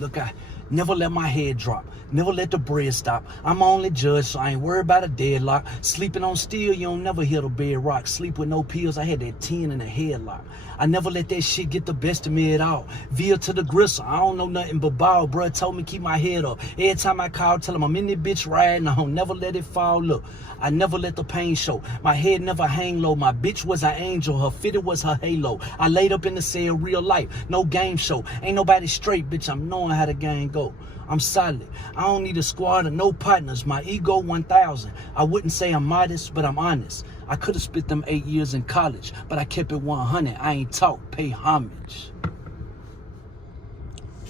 Look, I never let my head drop. Never let the bread stop. I'm only judge, so I ain't worried about a deadlock. Sleeping on steel, you don't never hear the bed rock. Sleep with no pills, I had that 10 in a headlock. I never let that shit get the best of me at all. Veer to the gristle, I don't know nothing but ball. Bruh told me keep my head up. Every time I call, tell him I'm in this bitch riding. I don't never let it fall. Look, I never let the pain show. My head never hang low. My bitch was an angel. Her fitted was her halo. I laid up in the cell, real life. No game show. Ain't nobody straight, bitch. I'm knowing how the game go. I'm solid. I don't need a squad or no partners. My ego 1,000. I wouldn't say I'm modest, but I'm honest. I could have spent them 8 years in college, but I kept it 100. I ain't talk. Pay homage.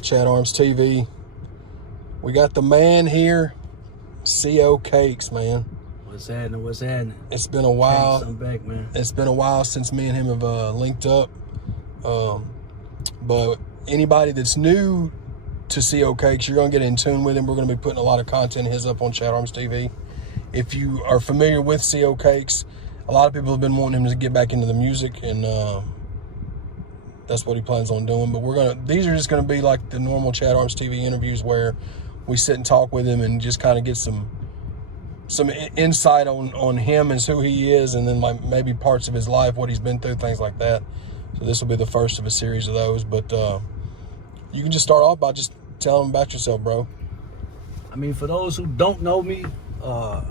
Chat Arms TV. We got the man here, CO Cakes, man. What's happening? What's happening? It's been a while. I'm back, man. It's been a while since me and him have linked up. But anybody that's new to CO Cakes, you're going to get in tune with him. We're going to be putting a lot of content of his up on Chat Arms TV. If you are familiar with CO Cakes, a lot of people have been wanting him to get back into the music, and that's what he plans on doing. But these are just going to be like the normal Chat Arms TV interviews where we sit and talk with him and just kind of get some insight on him and who he is, and then like maybe parts of his life, what he's been through, things like that. So this will be the first of a series of those. But you can just start off by just telling them about yourself, bro. I mean, for those who don't know me, of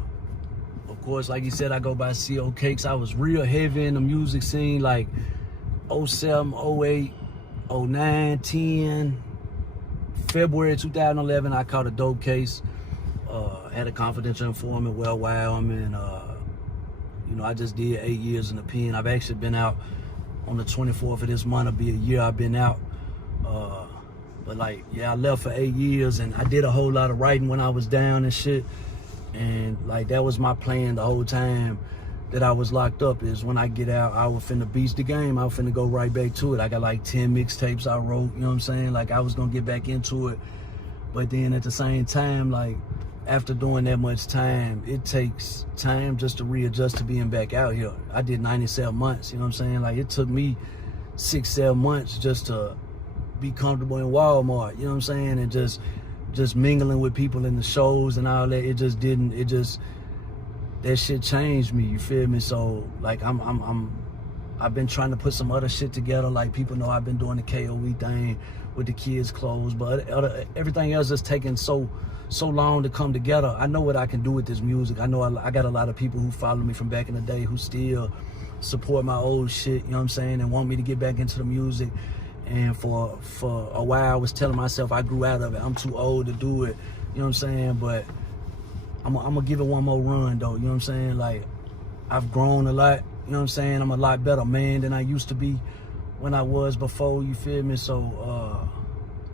course, like you said, I go by CO Cakes. I was real heavy in the music scene, like 07, 08, 09, 10. February 2011, I caught a dope case. Had a confidential informant, well, Wyoming. I just did 8 years in the pen. I've actually been out on the 24th of this month. It'll be a year I've been out. But like, yeah, I left for 8 years, and I did a whole lot of writing when I was down and shit. And like, that was my plan the whole time that I was locked up, is when I get out, I was finna beat the game. I was finna go right back to it. I got like 10 mixtapes I wrote, you know what I'm saying? Like, I was gonna get back into it. But then at the same time, like, after doing that much time, it takes time just to readjust to being back out here. I did 97 months, you know what I'm saying? Like, it took me 6-7 months just to be comfortable in Walmart, you know what I'm saying? And just mingling with people in the shows and all that. That shit changed me, you feel me? So like, I've been trying to put some other shit together. Like, people know I've been doing the KOE thing with the kids' clothes, but everything else is taking so long to come together. I know what I can do with this music. I know I got a lot of people who follow me from back in the day who still support my old shit, you know what I'm saying, and want me to get back into the music. And for a while, I was telling myself I grew out of it. I'm too old to do it, you know what I'm saying? But I'm gonna give it one more run, though, you know what I'm saying? Like, I've grown a lot, you know what I'm saying? I'm a lot better man than I used to be when I was before, you feel me? So,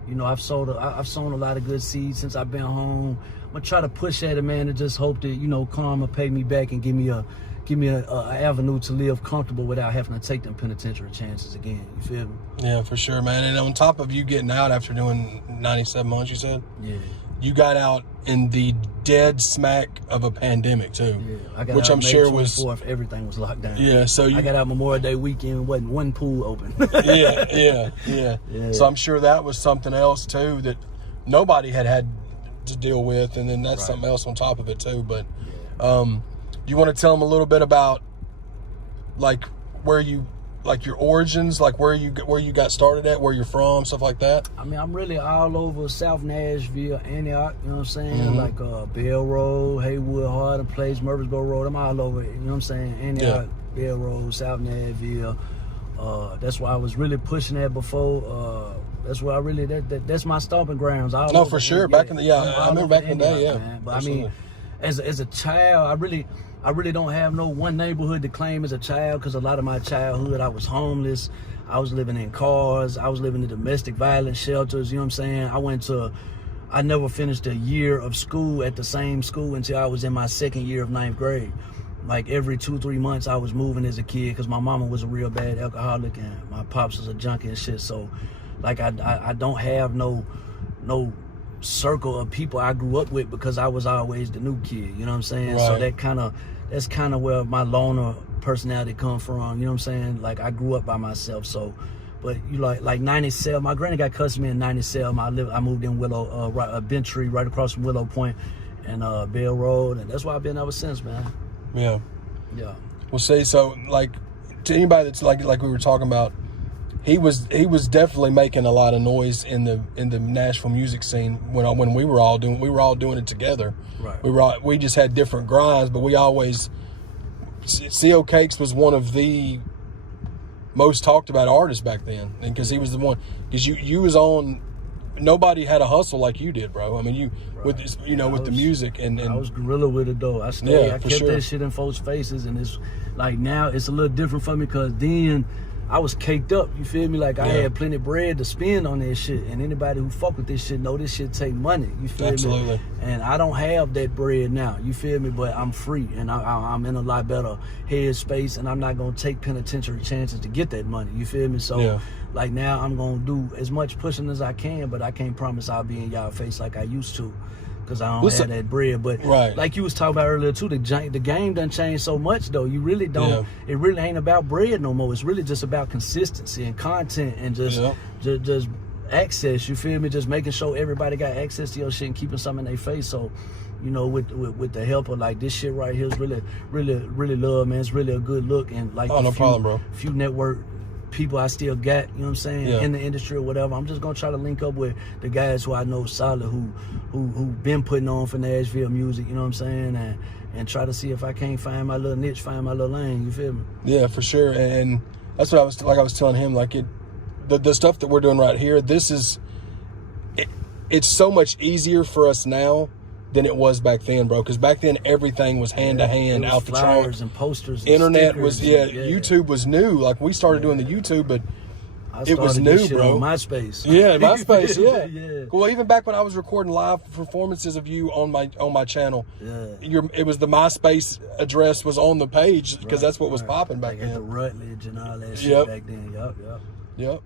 I've sown a lot of good seeds since I've been home. I'm gonna try to push at it, man, and just hope that, karma pay me back and give me a avenue to live comfortable without having to take them penitentiary chances again, you feel me? Yeah, for sure, man. And on top of you getting out after doing 97 months, you said? Yeah. You got out in the dead smack of a pandemic too, yeah, I got which out I'm May sure 24th, was everything was locked down. Yeah, so I got out Memorial Day weekend, wasn't one pool open. yeah. So I'm sure that was something else too that nobody had to deal with, and then that's right. Something else on top of it too. But you want to tell them a little bit about like your origins, like where you got started at, where you're from, stuff like that? I mean, I'm really all over South Nashville, Antioch, you know what I'm saying? Mm-hmm. Like Bell Road, Haywood, Hardin Place, Murfreesboro Road. I'm all over it, you know what I'm saying? Antioch, yeah. Bell Road, South Nashville. That's why I was really pushing that before. That's where I really that's my stomping grounds. No, for sure. Back in the I remember back in the day, yeah. Man. But absolutely. I mean, as a child, I really don't have no one neighborhood to claim as a child, because a lot of my childhood, I was homeless. I was living in cars. I was living in domestic violence shelters. You know what I'm saying? I never finished a year of school at the same school until I was in my second year of 9th grade. Like, every 2-3 months I was moving as a kid, because my mama was a real bad alcoholic and my pops was a junkie and shit. So like, I don't have no circle of people I grew up with, because I was always the new kid, you know what I'm saying? Right. So that's kind of where my loner personality come from, you know what I'm saying? Like, I grew up by myself. So, But you like 97. My granny got custody in 97. I moved in Willow, Bentry, right across from Willow Point, and Bell Road, and that's why I've been ever since, man. Yeah. Yeah. Well, see, so like to anybody that's like we were talking about, he was definitely making a lot of noise in the Nashville music scene when we were all doing it together. Right. We just had different grinds, but we always. CO Cakes was one of the most talked about artists back then, and because he was the one, because you was on. Nobody had a hustle like you did, bro. I mean, you Right. with this, with the music and I was gorilla with it though. I kept sure. that shit in folks' faces, and it's like now it's a little different for me because then I was caked up. You feel me? Like I had plenty of bread to spend on this shit, and anybody who fuck with this shit know this shit take money. You feel Absolutely. me? And I don't have that bread now. You feel me? But I'm free, and I'm in a lot better headspace, and I'm not gonna take penitentiary chances to get that money. You feel me? So like now I'm gonna do as much pushing as I can, but I can't promise I'll be in y'all face like I used to. Because I don't have that bread. But like you was talking about earlier too, the game done changed so much though. You really don't, it really ain't about bread no more. It's really just about consistency and content and just access, you feel me? Just making sure everybody got access to your shit and keeping something in their face. So, with the help of like this shit right here is really love, man. It's really a good look, and like problem, bro. Few network people I still got, you know what I'm saying, in the industry or whatever. I'm just gonna try to link up with the guys who I know solid, who been putting on for Nashville music, you know what I'm saying, and try to see if I can't find my little niche, find my little lane. You feel me? Yeah, for sure. And that's what I was telling him. Like the stuff that we're doing right here. This is it's so much easier for us now than it was back then, bro. Because back then everything was hand to hand, out the trunk, and posters. And internet was YouTube was new. Like we started doing the YouTube, but it was new, bro. On MySpace. Yeah, MySpace. Yeah. Well, even back when I was recording live performances of you on my channel, it was the MySpace address was on the page because that's what was popping back then. The Rutledge and all that shit back then. Yup. Yep.